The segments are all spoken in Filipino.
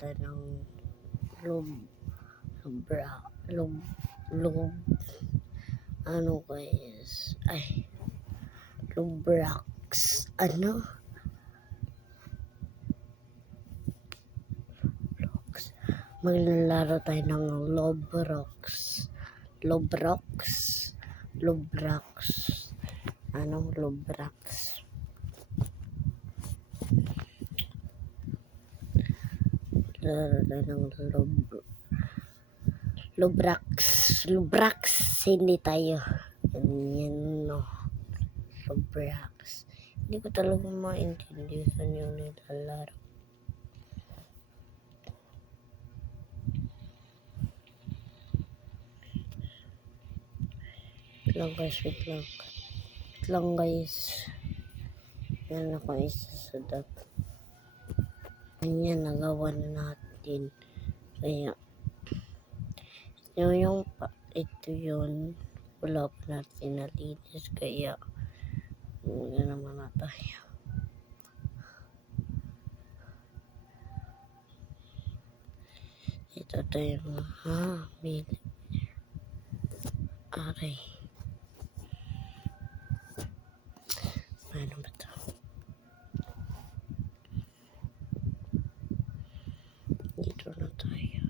tayo ng lub, ano guys, Lubrax, maglalaro tayo ng Lobrox, Lubrax, Lubrax, laro tayo ng Lubrax, hindi tayo, yan no, Lubrax, hindi ko talaga maintindihan yung nilalaro. Wait lang guys. Yan ako isasadap. Ganyan, nagawa na natin. Kaya, ito yun. Wala pa natin nalinis. Kaya, yan naman na tayo. Ito tayo mili. Aray. Ano ba ito? Dito na tayo.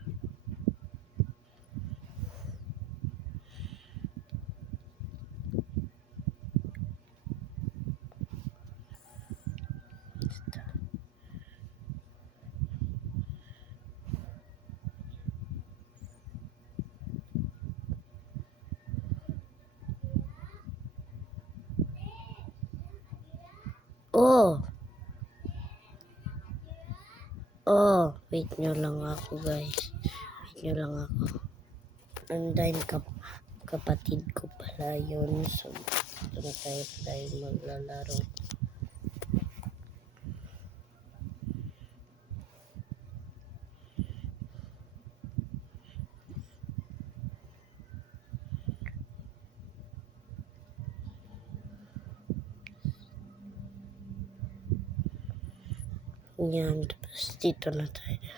Wait nyo lang ako guys. Andahin kapatid ko pala yun. So, ito na tayo maglalaro. Yan, tapos dito na tayo.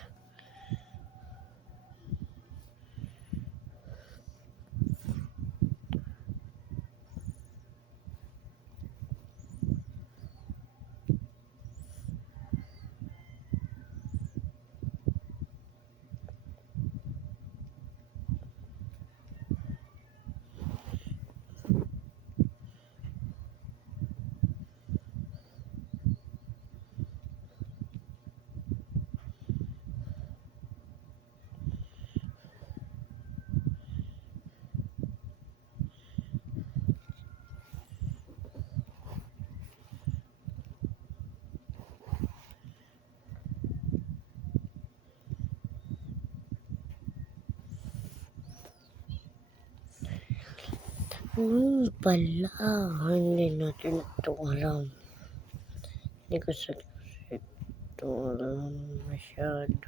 Pala, hindi natin ito alam. Hindi ko sa ito alam masyado.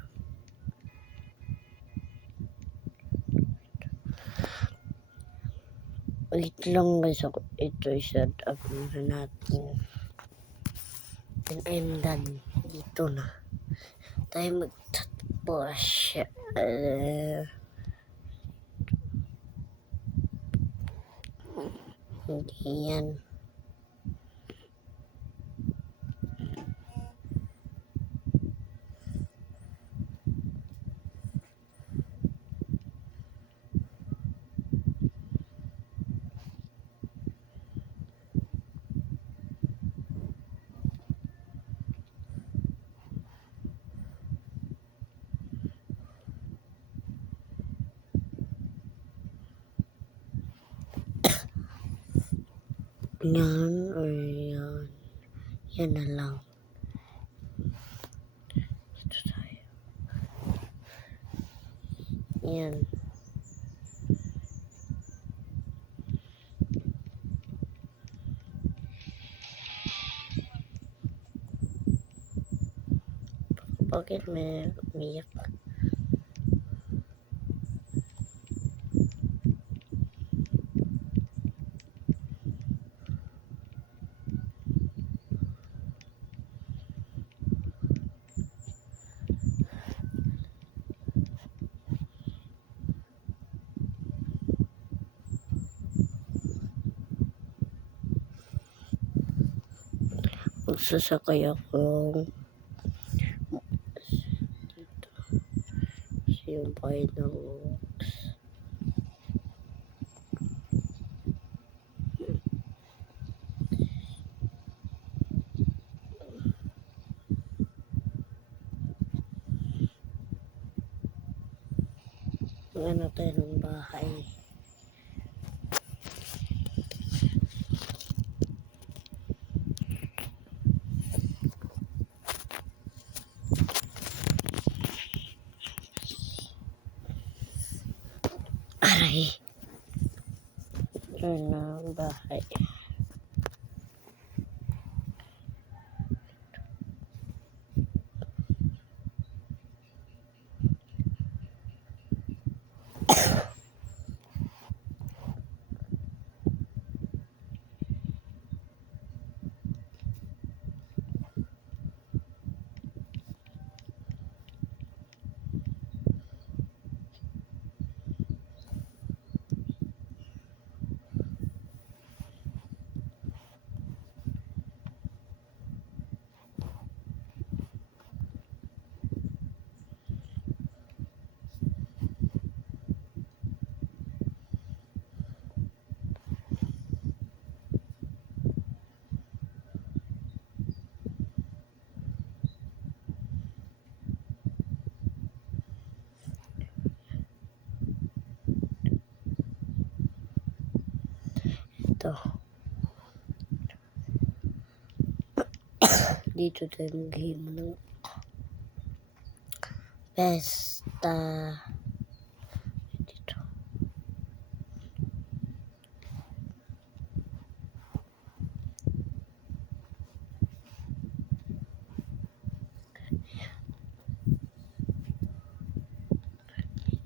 Wait lang guys, ito i-set up na natin. And I'm done. Dito na tayo magtatapos. Hindi yan. Yan or yan. Yan na lang. Ito tayo. Yan. Bakit may umiyak? magsasakay ako dito sa yung bahay ng Oaks. Ano tayo ng bahay. Aray. Ito na ang bahay. Ito. Dito tayo mag-game ng pesta. Dito.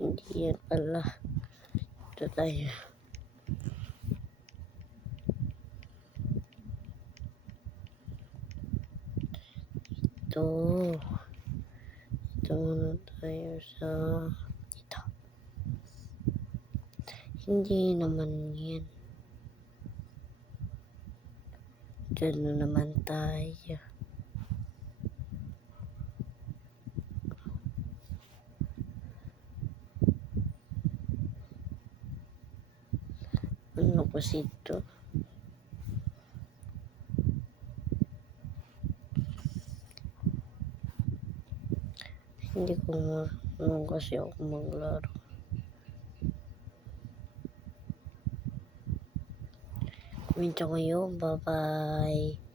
Hindi yan pala. Ito tayo. Ito. Ito muna tayo sa dito. Hindi naman yan. Diyan na naman tayo. Ano kasi ito? Hindi ko marunong kasi ako maglaro. Comment kayo. Bye-bye.